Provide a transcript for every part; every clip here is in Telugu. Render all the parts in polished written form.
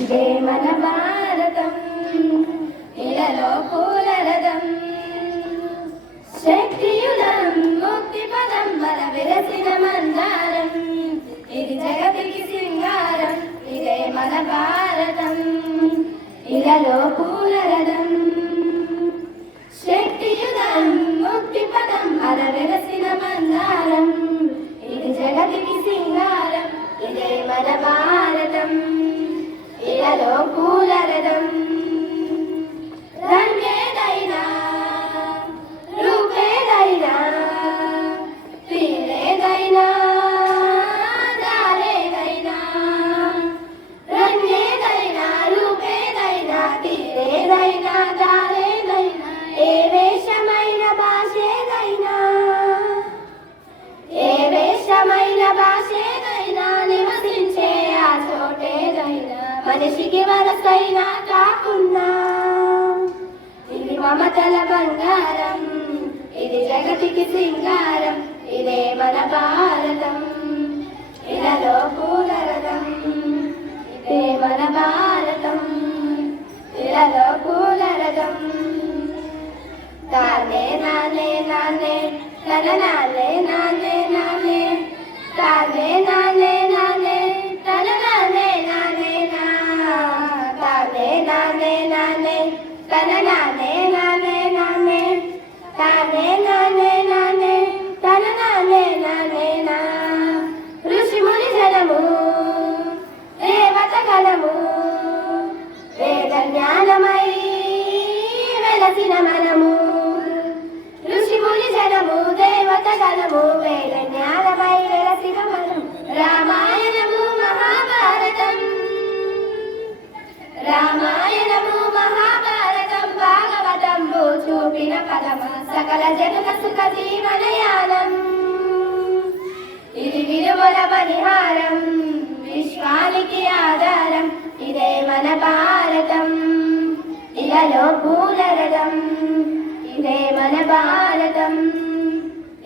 ఇదే మన భారతం, ఇలలో పూల రథం. శక్తియులం ముక్తి పదం మన విరసిన మందారం. ఇది జగతికి సింగారం, ఇదే మన భారతం, ఇలలో పూల రథం. శక్తియులం ముక్తి పదం మన విరసిన మందారం. ఇది జగతికి సింగారం, ఇదే మన భారతం, ఇలలో పూల రథం. రంగేదైనా రూపేదైనా తీరేదైనా దారేదైనా. రంగేదైనా రూపేదైనా తీరేదైనా దారేదైనా. ఏ వేషమైన భాషేదైనా, ఏ వేషమైన భాషేదైనా. నివసించే ఆ చోటేదైనా మనిషికి వరసైనా కాకున్నా. ఇది మమతల బంగారం, ఇది జగతికి సింగారం, ఇదే మన భారతం, ఇలలో పూల రథం. ఇదే మన భారతం, ఇలలో పూల రథం. నానే నానే నానే తన నానే నానే నానే. తానే నానే నానే తన నానే నానే నా. తానే నానే నానే తన నానే నానే నానే. తానే నానే నానే తన నానే నానే నా. ఋషి ముని జనము దేవత గణము, వేద జ్ఞానమై వెలసిన మనము. ఋషి ముని జనము దేవత గణము, వేద జ్ఞానమై వెలసిన మనము. రామాయణము మహాభారతం, రామాయణము మహాభారతం. భాగవతంబు చూపిన పదమ సకల జగత సుఖ జీవనయానం. ఇది విలువల పరిహారం, విశ్వానికి ఆధారం, ఇదే మన భారతం, ఇలలో పూల రథం. ఇదే మన భారతం,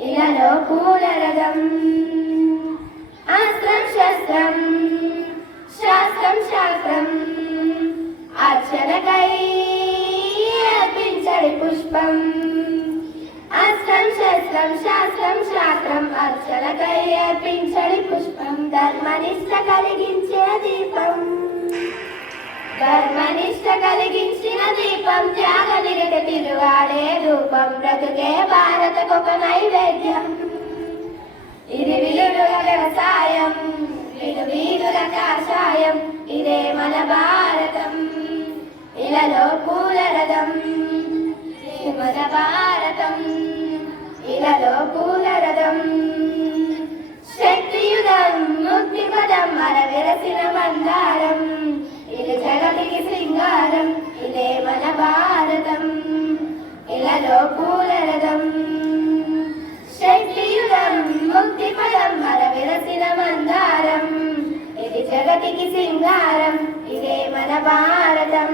ఇలలో పూల రథం. అస్త్రం శస్త్రం శాస్త్రం శాస్త్రం, అర్చనకై అర్పించడి పుష్పం. అస్త్రం శస్త్రం శాస్త్రం శాస్త్రం, అర్చనకై అర్పించడి పుష్పం. ధర్మనిష్ట కలిగించిన దీపం, ధర్మనిష్ట కలిగించిన దీపం. త్యాగ నిరత తిరుగాడే రూపం, బ్రతుకే భారతకొక నైవేద్యం. ఇది విలువల వ్యవసాయం, ఇది వీరుల కాషాయం, ఇదే మన భారతం, ఇలలో పూల రథం. ఇదే మన భారతం, ఇలలో పూల రథం. శక్తియుధం ముక్తి పదం మన విరసిన మందారం. ఇది జగతికి సింగారం, ఇదే మన భారతం, ఇలలో పూల రథం. శక్తియుధం ముక్తి పదం మన విరసిన మందారం. ఇది జగతికి సింగారం, ఇదే మన భారతం,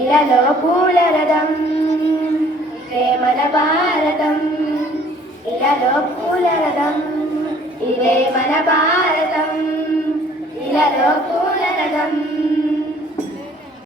ఇలలో పూల రథం. ఇదే మన భారతం, ఇలలో పూల రథం. ఇదే మన భారతం, ఇలలో పూల రథం.